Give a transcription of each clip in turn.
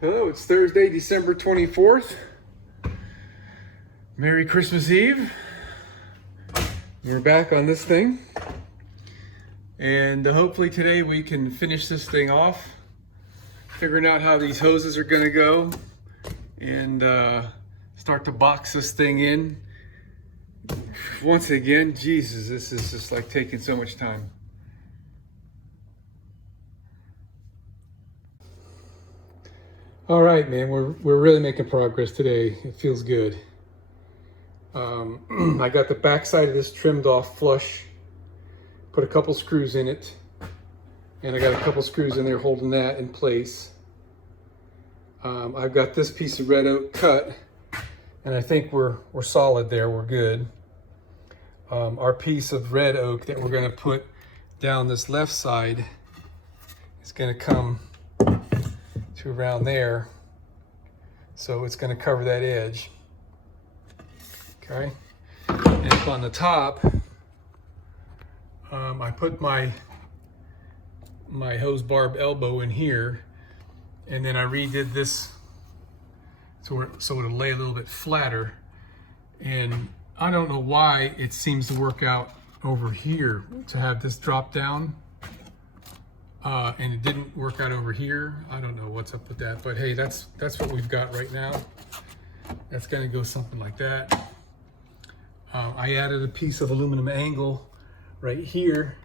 Hello, it's Thursday, December 24th. Merry Christmas Eve. We're back on this thing. And hopefully today we can finish this thing off, figuring out how these hoses are gonna go, and start to box this thing in. Once again, Jesus, this is just like taking so much time. All right, man, we're really making progress today. It feels good. I got the back side of this trimmed off flush, put a couple screws in it, and I got a couple screws in there holding that in place. I've got this piece of red oak cut, and I think we're solid there, we're good. Our piece of red oak that we're gonna put down this left side is gonna come to around there, so it's going to cover that edge. Okay, and up on the top, I put my hose barb elbow in here, and then I redid this so it'll lay a little bit flatter. And I don't know why it seems to work out over here to have this drop down. And it didn't work out over here. I don't know what's up with that, but hey, that's what we've got right now. That's gonna go something like that. I added a piece of aluminum angle right here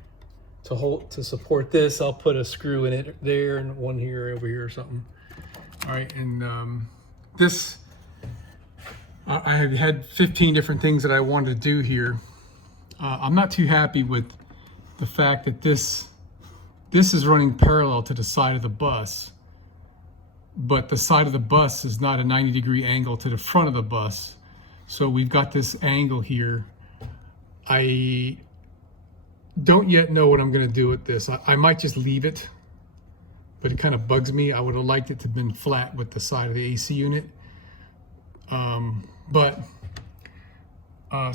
to support this. I'll put a screw in it there and one here, over here or something. All right, and this, I have had 15 different things that I wanted to do here. I'm not too happy with the fact that this is running parallel to the side of the bus, but the side of the bus is not a 90-degree angle to the front of the bus. So we've got this angle here. I don't yet know what I'm gonna do with this. I might just leave it, but it kind of bugs me. I would have liked it to have been flat with the side of the AC unit. So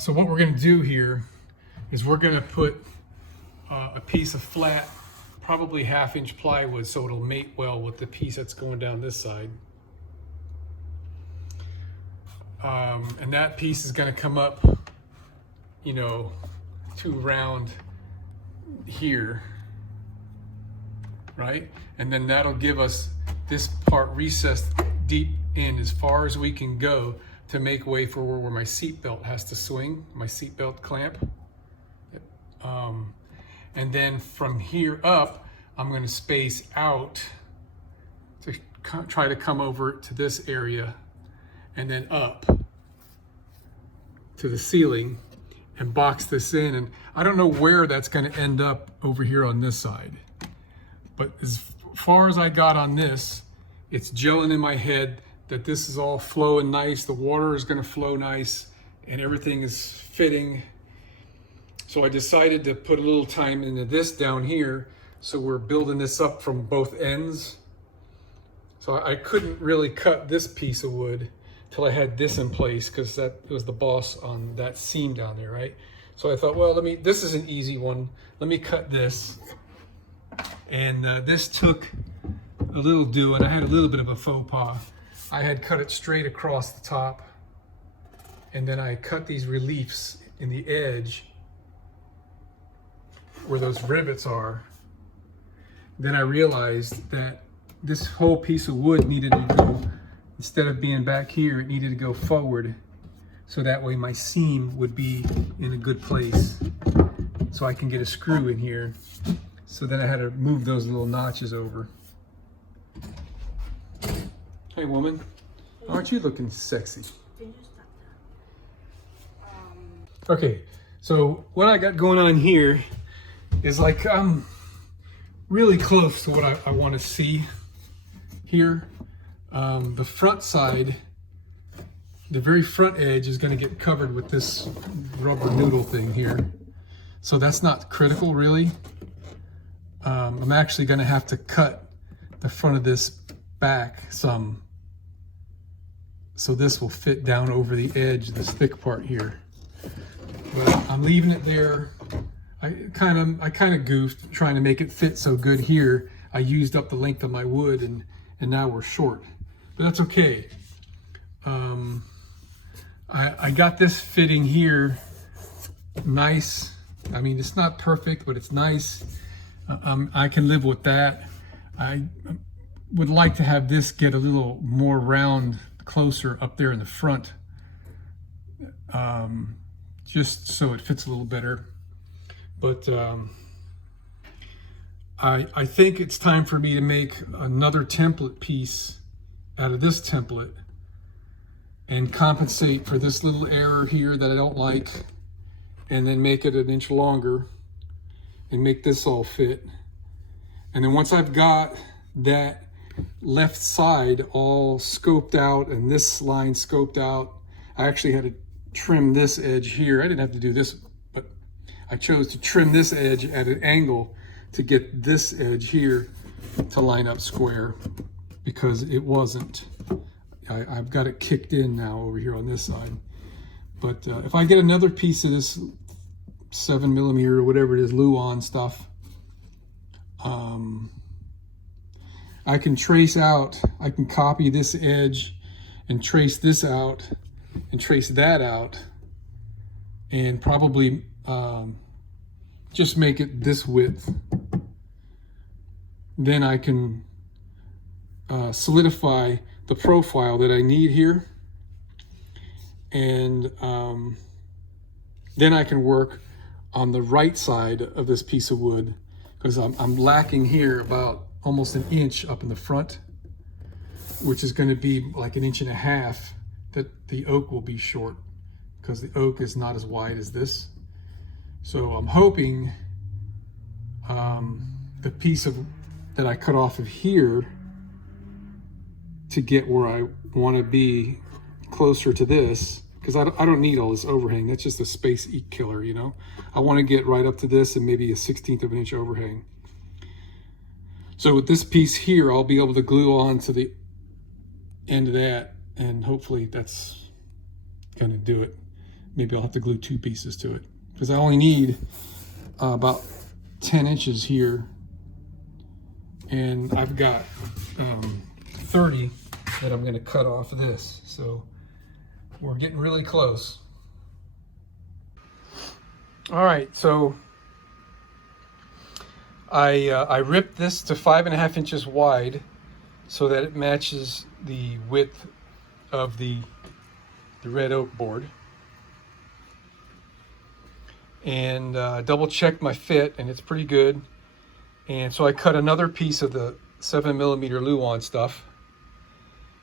what we're gonna do here is we're gonna put a piece of flat, probably 1/2-inch plywood, so it'll mate well with the piece that's going down this side. And that piece is going to come up, you know, to around here, right? And then that'll give us this part recessed deep in as far as we can go to make way for where my seat belt has to swing, my seat belt clamp. And then from here up, I'm going to space out to try to come over to this area and then up to the ceiling and box this in. And I don't know where that's going to end up over here on this side. But as far as I got on this, it's gelling in my head that this is all flowing nice. The water is going to flow nice and everything is fitting. So I decided to put a little time into this down here. So we're building this up from both ends. So I couldn't really cut this piece of wood till I had this in place, because that was the boss on that seam down there, right? So I thought, well, this is an easy one. Let me cut this. And this took a little doing. I had a little bit of a faux pas. I had cut it straight across the top, and then I cut these reliefs in the edge where those rivets are. Then I realized that this whole piece of wood needed to go, instead of being back here, it needed to go forward, so that way my seam would be in a good place, so I can get a screw in here. So then I had to move those little notches over. Hey woman, aren't you looking sexy? Okay, so what I got going on here is like I'm really close to what I want to see here. The front side, the very front edge is going to get covered with this rubber noodle thing here. So that's not critical really. I'm actually going to have to cut the front of this back some, so this will fit down over the edge, this thick part here. But I'm leaving it there. I kind of goofed trying to make it fit so good here. I used up the length of my wood, and now we're short. but that's okay. I got this fitting here nice. I mean, it's not perfect, but it's nice. I can live with that. I would like to have this get a little more round, closer up there in the front, just so it fits a little better. But I think it's time for me to make another template piece out of this template and compensate for this little error here that I don't like, and then make it 1 inch longer and make this all fit. And then once I've got that left side all scoped out and this line scoped out, I actually had to trim this edge here. I didn't have to do this, but I chose to trim this edge at an angle to get this edge here to line up square, because it wasn't. I've got it kicked in now over here on this side. But if I get another piece of this 7mm or whatever it is, Luan stuff, I can trace out, I can copy this edge and trace this out and trace that out, and probably just make it this width. Then I can solidify the profile that I need here, and then I can work on the right side of this piece of wood, because I'm lacking here about almost 1 inch up in the front, which is going to be like 1.5 inches that the oak will be short, because the oak is not as wide as this. So I'm hoping the piece that I cut off of here to get where I want to be closer to this, because I don't need all this overhang. That's just a space killer, you know. I want to get right up to this and maybe a 1/16 of an inch overhang. So with this piece here, I'll be able to glue on to the end of that, and hopefully that's going to do it. Maybe I'll have to glue 2 pieces to it, because I only need about 10 inches here, and I've got 30 that I'm going to cut off of this. So we're getting really close. All right, so I ripped this to 5.5 inches wide so that it matches the width of the red oak board, and double checked my fit, and it's pretty good. And so I cut another piece of the 7mm Luan stuff.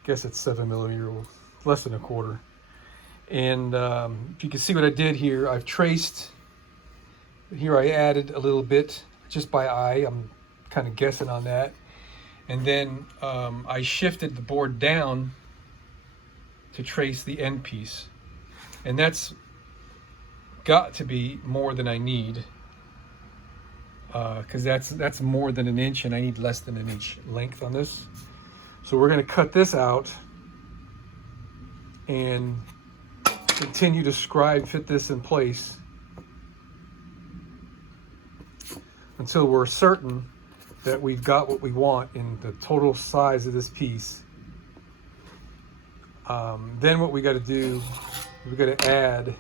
Guess it's 7mm, less than 1/4. And if you can see what I did here, I've traced. Here I added a little bit just by eye. I'm kind of guessing on that. And then I shifted the board down to trace the end piece. And that's got to be more than I need, because that's more than 1 inch, and I need less than 1 inch length on this. So we're going to cut this out and continue to scribe fit this in place until we're certain that we've got what we want in the total size of this piece. Then what we got to do, we got to add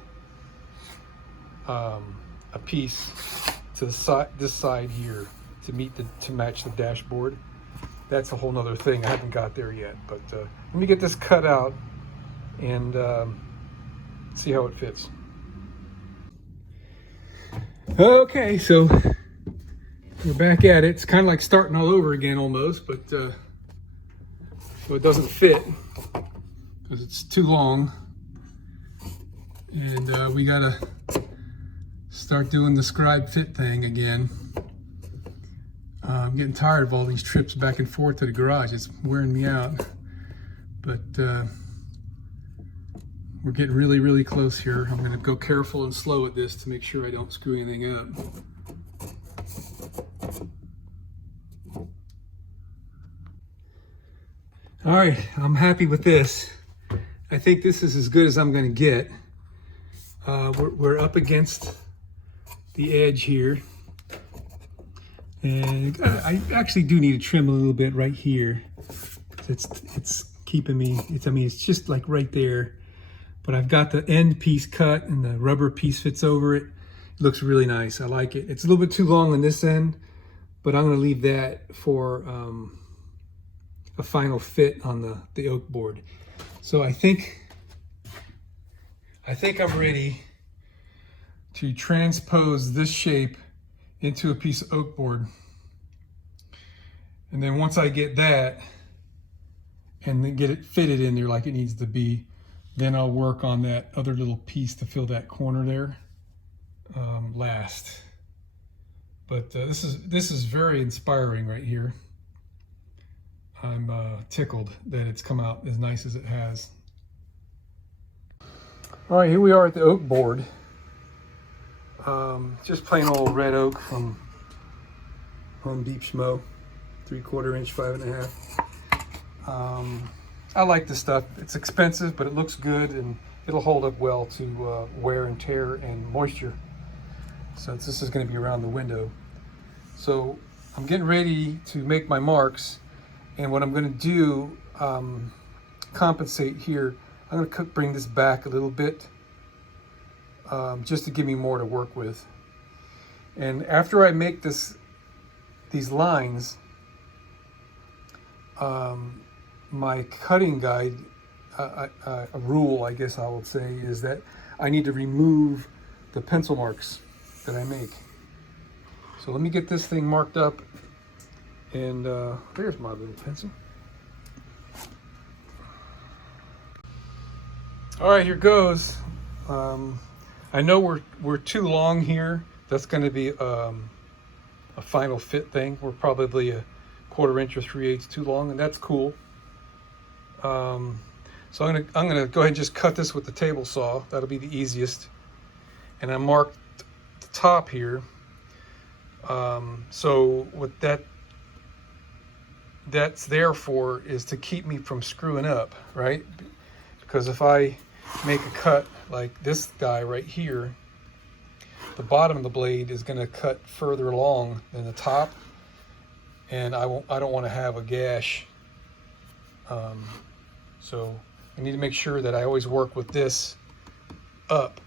a piece to the side, this side here, to match the dashboard. That's a whole nother thing. I haven't got there yet, but let me get this cut out and see how it fits. Okay, so we're back at it. It's kind of like starting all over again almost, but so it doesn't fit because it's too long, and we gotta start doing the scribe fit thing again. I'm getting tired of all these trips back and forth to the garage. It's wearing me out, but we're getting really, really close here. I'm gonna go careful and slow at this to make sure I don't screw anything up. All right, I'm happy with this. I think this is as good as I'm gonna get. We're up against the edge here. And I actually do need to trim a little bit right here. It's keeping me. I mean, it's just like right there. But I've got the end piece cut and the rubber piece fits over it. It looks really nice. I like it. It's a little bit too long on this end, but I'm going to leave that for a final fit on the oak board. So I think I'm ready to transpose this shape into a piece of oak board. And then once I get that and then get it fitted in there like it needs to be, then I'll work on that other little piece to fill that corner there last. But this is very inspiring right here. I'm tickled that it's come out as nice as it has. All right, here we are at the oak board. Just plain old red oak from Home Deep Schmo, 3/4 inch, 5.5. I like this stuff. It's expensive, but it looks good and it'll hold up well to wear and tear and moisture, since this is going to be around the window. So I'm getting ready to make my marks, and what I'm going to do, compensate here, I'm going to bring this back a little bit, just to give me more to work with. And after I make these lines, my cutting guide, a rule, I guess I would say, is that I need to remove the pencil marks that I make. So let me get this thing marked up, and there's my little pencil. All right, here goes. I know we're too long here. That's going to be a final fit thing. We're probably a 1/4 inch or 3/8 too long, and that's cool. So I'm gonna go ahead and just cut this with the table saw. That'll be the easiest. And I marked the top here. So what that's there for is to keep me from screwing up, right? Because if I make a cut like this guy right here, the bottom of the blade is going to cut further along than the top, and I don't want to have a gash. So I need to make sure that I always work with this up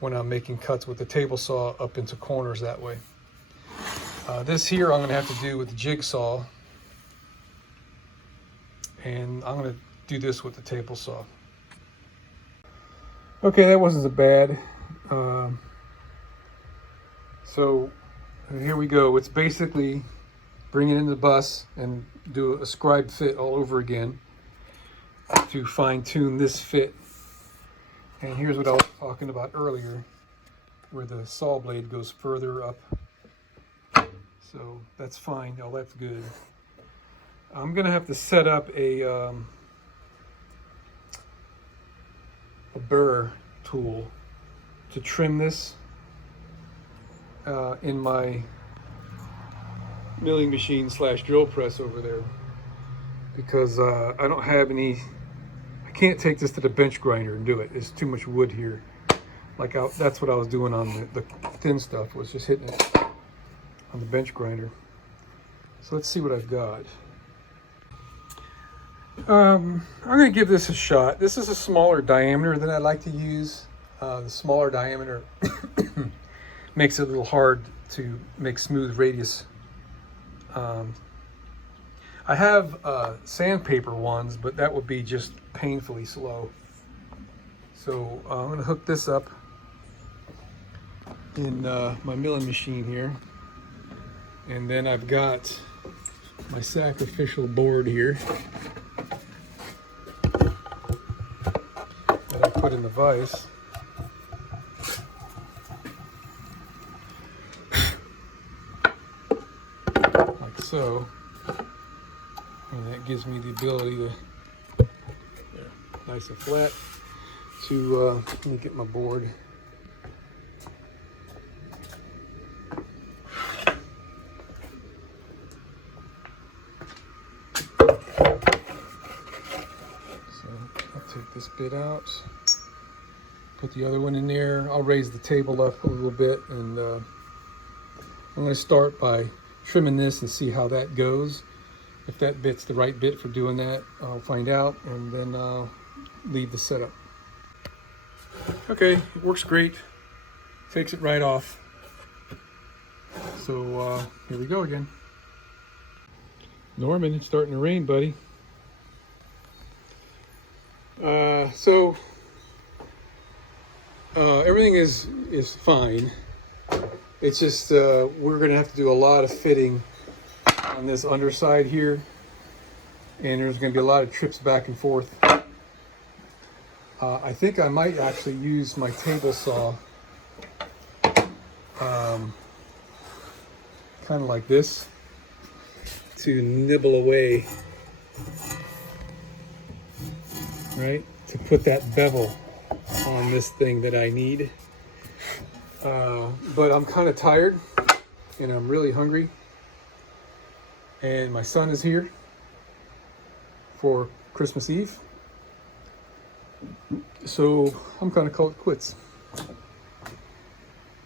when I'm making cuts with the table saw up into corners that way. This here I'm going to have to do with the jigsaw, and I'm going to do this with the table saw. Okay, that wasn't so bad. So here we go. It's basically bring it in the bus and do a scribe fit all over again to fine tune this fit. And here's what I was talking about earlier, where the saw blade goes further up. So that's fine. Oh, that's good. I'm gonna have to set up a burr tool to trim this in my milling machine / drill press over there, because I don't have any. I can't take this to the bench grinder and do it. There's too much wood here. That's what I was doing on the thin stuff, was just hitting it on the bench grinder. So let's see what I've got. I'm going to give this a shot. This is a smaller diameter than I like to use. The smaller diameter makes it a little hard to make smooth radius. I have sandpaper ones, but that would be just painfully slow. So I'm going to hook this up in my milling machine here. And then I've got my sacrificial board here that I put in the vise. Like so. And that gives me the ability to, there, nice and flat, to, let me get my board. This bit out, put the other one in there. I'll raise the table up a little bit, and I'm going to start by trimming this and see how that goes. If that bit's the right bit for doing that, I'll find out, and then I'll leave the setup. Okay, it works great. Takes it right off. So here we go again. Norman, it's starting to rain, buddy. Everything is fine. It's just we're gonna have to do a lot of fitting on this underside here, and there's gonna be a lot of trips back and forth. I think I might actually use my table saw, kind of like this, to nibble away, right? To put that bevel on this thing that I need. But I'm kind of tired and I'm really hungry, and my son is here for Christmas Eve, so I'm gonna call it quits.